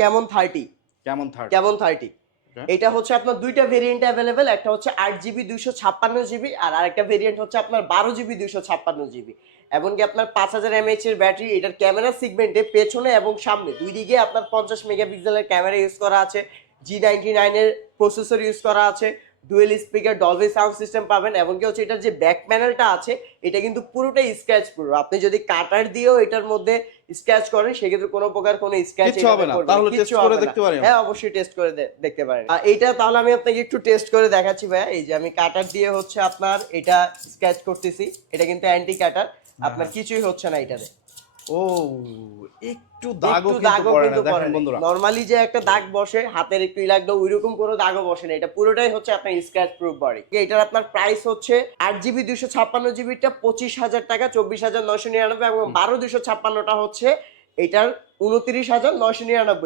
কেমন 30 কেমন 30 এটা হচ্ছে আপনার দুইটা ভেরিয়েন্ট অ্যাভেলেবেল, একটা হচ্ছে 8GB 256GB আর আরেকটা ভেরিয়েন্ট হচ্ছে আপনার 12GB 256GB। এমনকি আপনার 5000 mAh এর ব্যাটারি। এটার ক্যামেরা সেগমেন্টে পেছনে এবং সামনে দুই দিকে আপনার 50 মেগাপিক্সেলের ক্যামেরা ইউজ করা আছে, G99 এর প্রসেসর ইউজ করা আছে, dual speaker Dolby sound system পাবেন। এমনকি হচ্ছে এটার যে ব্যাক প্যানেলটা আছে এটা কিন্তু পুরোটাই স্ক্র্যাচ প্রুফ। আপনি যদি কাটার দিয়েও এটার মধ্যে স্ক্র্যাচ করেন সেক্ষেত্রে কোনো প্রকার কোনো স্ক্র্যাচ কিচ্ছু হবে না। তাহলে টেস্ট করে দেখতে পারি? হ্যাঁ অবশ্যই টেস্ট করে দেখতে পারেন। এইটা তাহলে আমি আপনাকে একটু টেস্ট করে দেখাচ্ছি ভাইয়া। এই যে আমি কাটার দিয়ে হচ্ছে আপনার এটা স্ক্র্যাচ করতেছি, এটা কিন্তু অ্যান্টি কাটার, আপনার কিছুই হচ্ছে না এটাতে। ও একটু দাগও কিন্তু পড়ে না, দেখেন বন্ধুরা। নরমালি যে একটা দাগ বসে হাতের একটু লাগলো ওইরকম কোনো দাগও বসে না, এটা পুরোটাই হচ্ছে আপনার স্ক্র্যাচ প্রুফ বডি। এটার আপনার প্রাইস হচ্ছে 8GB 256GBটা 25,000 টাকা, 24,999, এবং 12 256টা হচ্ছে এটার 29,999।